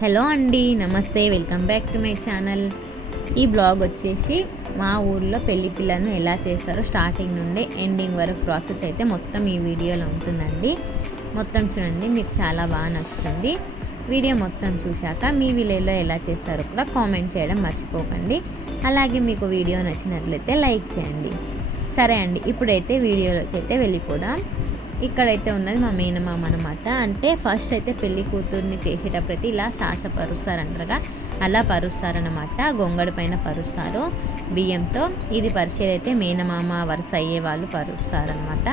Hello అండి నమస్తే welcome back to my channel. ఈ బ్లాగ్ వచ్చేసి మా ఊర్లో పెళ్ళి పిల్లను ఎలా చేస్తారో స్టార్టింగ్ నుండి ఎండింగ్ వరకు ప్రాసెస్ అయితే మొత్తం ఈ వీడియోలో ఉంటుందండి. మొత్తం చూడండి మీకు చాలా బాగా నచ్చుతుంది. వీడియో మొత్తం చూశాక మీ విలేజ్లో ఎలా చేస్తారో కూడా కామెంట్ చేయడం మర్చిపోకండి. అలాగే మీకు వీడియో నచ్చినట్లయితే లైక్ చేయండి. సరే అండి ఇప్పుడైతే వీడియోలోకి అయితే వెళ్ళిపోదాం. ఇక్కడైతే ఉన్నది మా మేనమామ అనమాట అంటే ఫస్ట్ అయితే పెళ్ళి కూతుర్ని చేసేటప్పుడైతే ఇలా శాస పరుస్తారు అంటారుగా. అలా పరుస్తారనమాట గొంగడి పైన పరుస్తారు. బియ్యంతో ఇది పరిచేది అయితే మేనమామ వరుస అయ్యే వాళ్ళు పరుస్తారనమాట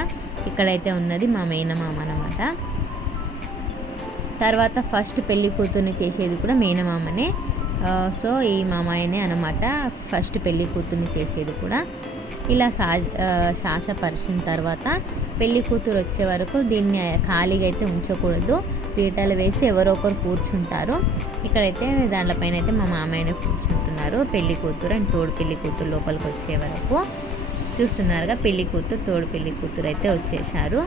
ఇక్కడైతే ఉన్నది మా మేనమామ అనమాట తర్వాత ఫస్ట్ పెళ్ళి కూతుర్ని చేసేది కూడా మేనమామనే. సో ఈ మామయ్యనే అనమాట ఫస్ట్ పెళ్ళి కూతుర్ని చేసేది కూడా. ఇలా సా శాసపరిచిన తర్వాత పెళ్ళి కూతురు వచ్చే వరకు దీన్ని ఖాళీగా అయితే ఉంచకూడదు. పీటలు వేసి ఎవరో ఒకరు కూర్చుంటారు. ఇక్కడైతే దానిపైన అయితే మా మామయ్యనే కూర్చుంటున్నారు. పెళ్ళి కూతురు అండ్ తోడు పెళ్ళి కూతురు లోపలికి వచ్చే వరకు. చూస్తున్నారుగా పెళ్ళి కూతురు తోడు పెళ్ళి కూతురు అయితే వచ్చేసారు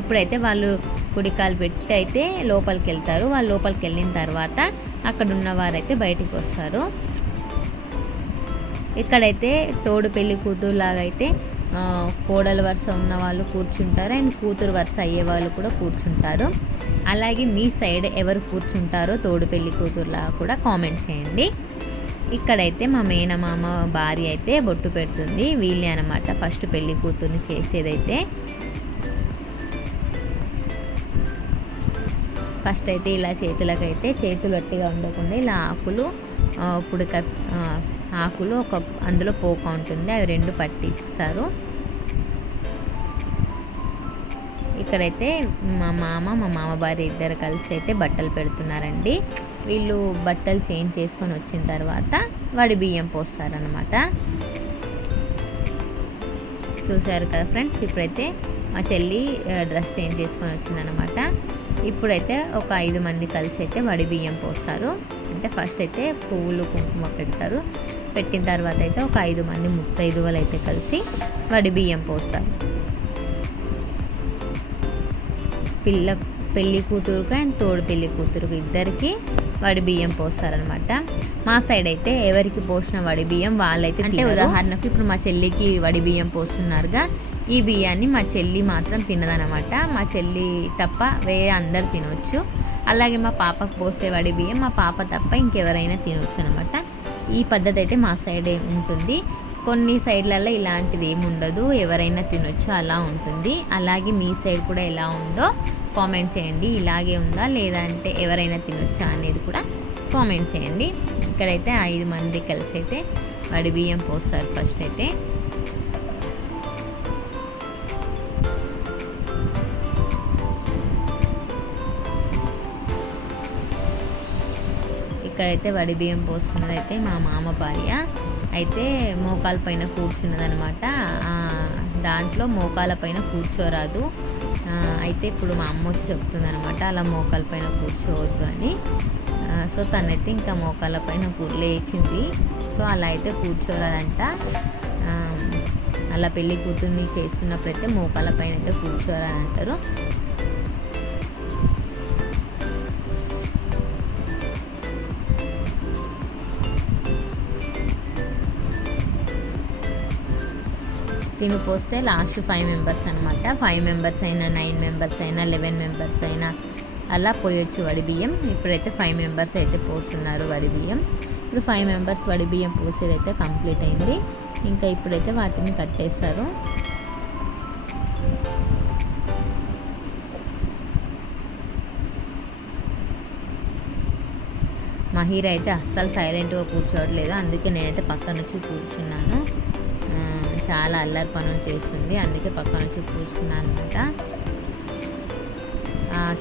ఇప్పుడైతే వాళ్ళు కుడికాలు పెట్టి అయితే లోపలికి వెళ్తారు. వాళ్ళు లోపలికి వెళ్ళిన తర్వాత అక్కడ ఉన్న వారైతే బయటికి వస్తారు. ఇక్కడైతే తోడు పెళ్ళి కూతురులాగా అయితే కోడలు వరుస ఉన్న వాళ్ళు కూర్చుంటారు. అండ్ కూతురు వరుస అయ్యే వాళ్ళు కూడా కూర్చుంటారు. అలాగే మీ సైడ్ ఎవరు కూర్చుంటారో తోడు పెళ్ళి కూతురులాగా కూడా కామెంట్ చేయండి. ఇక్కడైతే మా మేనమామ భార్య అయితే బొట్టు పెడుతుంది. వీళ్ళే అనమాట ఫస్ట్ పెళ్ళి కూతుర్ని చేసేదైతే. ఫస్ట్ అయితే ఇలా చేతులకైతే చేతులు అట్టిగా ఉండకుండా ఇలా ఆకులు ఇప్పుడు ఆకులు ఒక అందులో పోక ఉంటుంది. అవి రెండు పట్టిస్తారు. ఇక్కడైతే మా మామ మా మామ భార్య ఇద్దరు కలిసి అయితే బట్టలు పెడుతున్నారండి. వీళ్ళు బట్టలు చేంజ్ చేసుకొని వచ్చిన తర్వాత వాడి బియ్యం పోస్తారనమాట చూసారు కదా ఫ్రెండ్స్ ఇప్పుడైతే మా చెల్లి డ్రెస్ చేంజ్ చేసుకొని వచ్చిందనమాట ఇప్పుడైతే ఒక ఐదు మంది కలిసి అయితే వడి బియ్యం పోస్తారు. అంటే ఫస్ట్ అయితే పువ్వులు కుంకుమ పెడతారు. పెట్టిన తర్వాత అయితే ఒక ఐదు మంది ముత్తైదువలు అయితే కలిసి వడి బియ్యం పోస్తారు. పిల్ల పెళ్ళి కూతురుకు అండ్ తోడు పెళ్ళి కూతురుకు ఇద్దరికి వడి బియ్యం పోస్తారనమాట మా సైడ్ అయితే ఎవరికి పోసిన వడి బియ్యం వాళ్ళైతే అంటే ఉదాహరణకు ఇప్పుడు మా చెల్లికి వడి బియ్యం పోస్తున్నారుగా ఈ బియ్యాన్ని మా చెల్లి మాత్రం తినదనమాట మా చెల్లి తప్ప వేరే అందరు తినవచ్చు అలాగే మా పాపకు పోసే వడి బియ్యం మా పాప తప్ప ఇంకెవరైనా తినవచ్చు అనమాట ఈ పద్ధతి అయితే మా సైడ్ ఉంటుంది. కొన్ని సైడ్లలో ఇలాంటిది ఏమి ఉండదు. ఎవరైనా తినొచ్చు అలా ఉంటుంది. అలాగే మీ సైడ్ కూడా ఎలా ఉందో కామెంట్ చేయండి. ఇలాగే ఉందా? లేదంటే ఎవరైనా తినొచ్చా అనేది కూడా కామెంట్ చేయండి. ఇక్కడైతే ఐదు మంది కలిసి అయితే వడి బియ్యం పోస్తారు ఫస్ట్ అయితే. ఇక్కడైతే వడి బియ్యం పోస్తున్నది అయితే మా మామ భార్య. అయితే మోకాల పైన కూర్చున్నదనమాట. దాంట్లో మోకాల పైన కూర్చోరాదు. అయితే ఇప్పుడు మా అమ్మ వచ్చి చెప్తుందనమాట అలా మోకాల పైన కూర్చోవద్దు అని. సో తనైతే ఇంకా మోకాల పైన లేచింది. సో అలా అయితే కూర్చోరాదంట. అలా పెళ్ళి కూతుర్ని చేస్తున్నప్పుడైతే మోకాల పైన అయితే కూర్చోరాదంటారు. తిని పోస్తే లాస్ట్ ఫైవ్ మెంబర్స్ అనమాట ఫైవ్ మెంబర్స్ అయినా నైన్ మెంబర్స్ అయినా లెవెన్ మెంబర్స్ అయినా అలా పోయొచ్చు వడి బియ్యం. ఇప్పుడైతే ఫైవ్ మెంబర్స్ అయితే పోస్తున్నారు వడి బియ్యం. ఇప్పుడు ఫైవ్ మెంబర్స్ వడి బియ్యం పోసేది అయితే కంప్లీట్ అయింది. ఇంకా ఇప్పుడైతే వాటిని కట్టేస్తారు. మహీర్ అయితే అస్సలు సైలెంట్గా కూర్చోవట్లేదు. అందుకే నేనైతే పక్కన వచ్చి కూర్చున్నాను. చాలా అల్లరి పనులు చేస్తుంది. అందుకే పక్క నుంచి కూర్చున్నాను అనమాట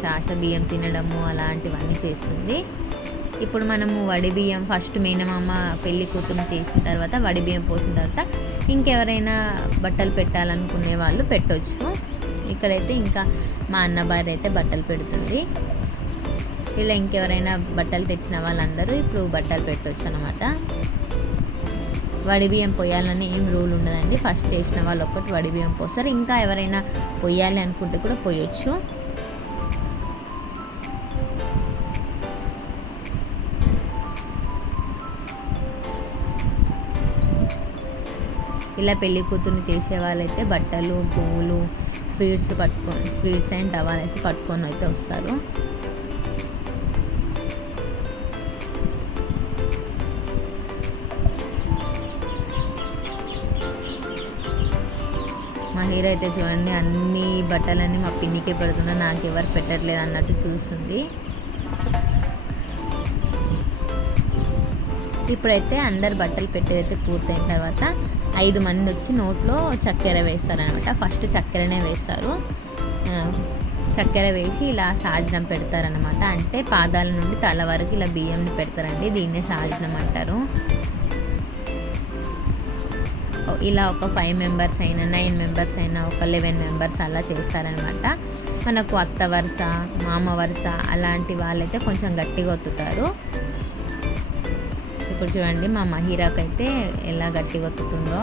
శాస బియ్యం తినడము అలాంటివన్నీ చేస్తుంది. ఇప్పుడు మనము వడి బియ్యం ఫస్ట్ మేనమామ పెళ్ళి కూతురు చేసిన తర్వాత వడి బియ్యం పోసిన తర్వాత ఇంకెవరైనా బట్టలు పెట్టాలనుకునే వాళ్ళు పెట్టొచ్చు. ఇక్కడైతే ఇంకా మా అన్న భార్య అయితే బట్టలు పెడుతుంది. ఇలా ఇంకెవరైనా బట్టలు తెచ్చిన వాళ్ళందరూ ఇప్పుడు బట్టలు పెట్టవచ్చు అనమాట వడిబియ్యం పొయ్యాలని ఏం రూల్ ఉండదండి. ఫస్ట్ చేసిన వాళ్ళు ఒక్కటి వడిబియ్యం పోస్తారు. ఇంకా ఎవరైనా పొయ్యాలి అనుకుంటే కూడా పోయొచ్చు. ఇలా పెళ్ళి కూతుర్ని చేసే వాళ్ళైతే బట్టలు పువ్వులు స్వీట్స్ పట్టుకొని స్వీట్స్ అండ్ టవాల్ పట్టుకొని అయితే వస్తారు. మా అయితే చూడండి అన్ని బట్టలన్నీ మా పిన్నికే పెడుతున్నా నాకు ఎవరు పెట్టట్లేదు అన్నట్టు చూస్తుంది. ఇప్పుడైతే అందరు బట్టలు పెట్టేదైతే పూర్తయిన తర్వాత ఐదు మంది వచ్చి నోట్లో చక్కెర వేస్తారనమాట ఫస్ట్ చక్కెరనే వేస్తారు. చక్కెర వేసి ఇలా సాజనం పెడతారనమాట అంటే పాదాల నుండి తల వరకు ఇలా బియ్యం పెడతారండి దీన్నే సాజనం అంటారు. ఇలా ఒక ఫైవ్ మెంబర్స్ అయినా నైన్ మెంబర్స్ అయినా ఒక లెవెన్ మెంబర్స్ అలా చేస్తారనమాట. మనకు అత్త వరుస మామ వరుస అలాంటి వాళ్ళైతే కొంచెం గట్టిగా ఒత్తుతారు. ఇప్పుడు చూడండి మా మహిరాకైతే ఎలా గట్టిగా ఒత్తుతుందో.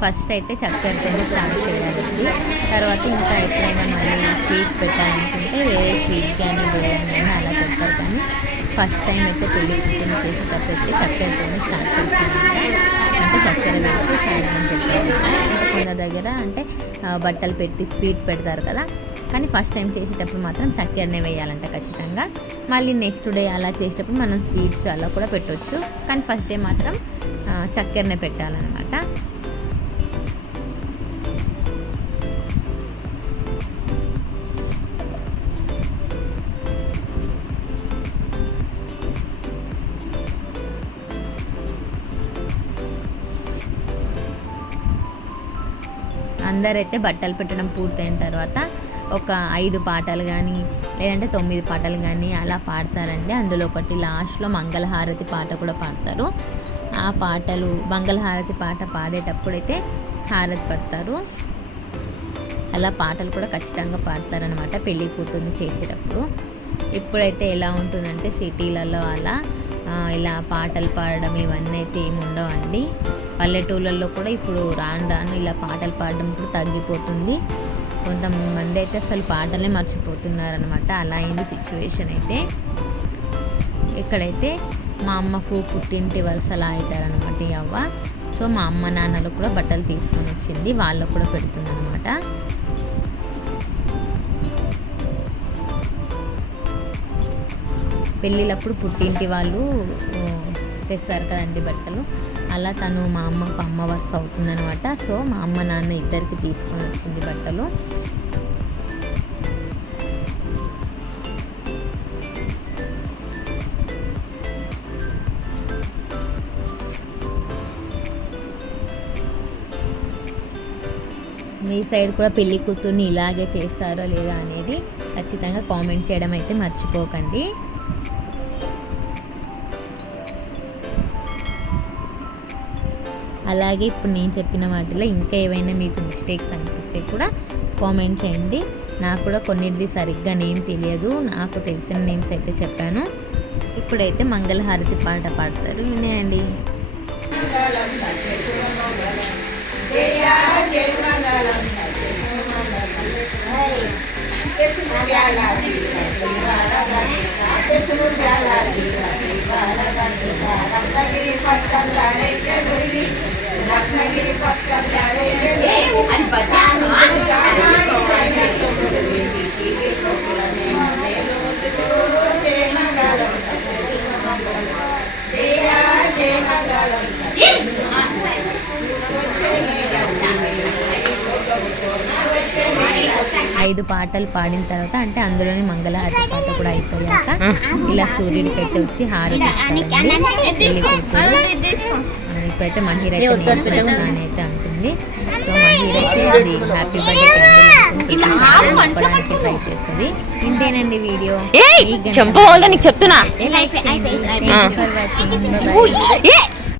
ఫస్ట్ అయితే చక్కెరతో స్టార్ట్ చేయాలండి. తర్వాత ఇంకా ఎప్పుడైనా మళ్ళీ స్వీట్ పెట్టాలనుకుంటే ఏ స్వీట్ కానీ బిర్యానీ కానీ అలా పెడతారు కానీ ఫస్ట్ టైం అయితే పెళ్ళి కూతురు చేసేటప్పుడు చక్కెరతో స్టార్ట్ చేస్తాను అంటే చక్కెర పెట్టి స్టార్ట్ అని చెప్పారు కొందరి దగ్గర అంటే బట్టలు పెట్టి స్వీట్ పెడతారు కదా. కానీ ఫస్ట్ టైం చేసేటప్పుడు మాత్రం చక్కెరనే వేయాలంట ఖచ్చితంగా. మళ్ళీ నెక్స్ట్ డే అలా చేసేటప్పుడు మనం స్వీట్స్ అలా కూడా పెట్టవచ్చు కానీ ఫస్ట్ డే మాత్రం చక్కెరనే పెట్టాలన్నమాట. అందరైతే బట్టలు పెట్టడం పూర్తయిన తర్వాత ఒక ఐదు పాటలు కానీ లేదంటే తొమ్మిది పాటలు కానీ అలా పాడతారండి. అందులో ఒకటి లాస్ట్లో మంగళహారతి పాట కూడా పాడతారు. ఆ పాటలు మంగళహారతి పాట పాడేటప్పుడైతే హారతి పడతారు. అలా పాటలు కూడా ఖచ్చితంగా పాడతారనమాట పెళ్ళి కూతుర్ని చేసేటప్పుడు. ఇప్పుడైతే ఎలా ఉంటుందంటే సిటీలలో అలా ఇలా పాటలు పాడడం ఇవన్నీ అయితే ఏమి ఉండవండి పల్లెటూళ్ళల్లో కూడా ఇప్పుడు రాను రాను ఇలా పాటలు పాడడం కూడా తగ్గిపోతుంది. కొంతమంది అయితే అసలు పాటలే మర్చిపోతున్నారనమాట అలా అయింది సిచ్యువేషన్ అయితే. ఇక్కడైతే మా అమ్మకు పుట్టింటి వరుసలా అవుతారనమాట ఈ అవ్వ. సో మా అమ్మ నాన్నలు కూడా బట్టలు తీసుకొని వచ్చింది. వాళ్ళకు కూడా పెడుతుంది అనమాట పెళ్ళిళ్ళప్పుడు పుట్టింటి వాళ్ళు తెస్తారు కదండి బట్టలు. అలా తను మా అమ్మకు అమ్మ వరుస అవుతుందనమాట సో మా అమ్మ నాన్న ఇద్దరికి తీసుకొని వచ్చింది బట్టలు. మీ సైడ్ కూడా పెళ్ళి కూతుర్ని ఇలాగే చేస్తారో లేదా అనేది ఖచ్చితంగా కామెంట్ చేయడం అయితే మర్చిపోకండి. అలాగే ఇప్పుడు నేను చెప్పిన వాటిలో ఇంకా ఏవైనా మీకు మిస్టేక్స్ అనిపిస్తే కూడా కామెంట్ చేయండి నాకు కూడా కొన్నిటిది సరిగ్గా నేమ్ తెలియదు నాకు తెలిసిన నేమ్స్ అయితే చెప్పాను ఇప్పుడైతే మంగళహారతి పాట పాడతారు వినేయండి ఐదు పాటలు పాడిన తర్వాత అంటే అందులోని మంగళహారతి పాట కూడా అయిపోయాక ఇలా సూర్యుడి పెట్టి వచ్చి హారతి ఇప్పుడైతే అయితే నేను పెడతాను అని అయితే అంటుంది. సో అయితే అది హ్యాపీ బర్త్డే ట్రై చేస్తుంది. ఇంతేనండి వీడియో. చంప నీకు చెప్తున్నా.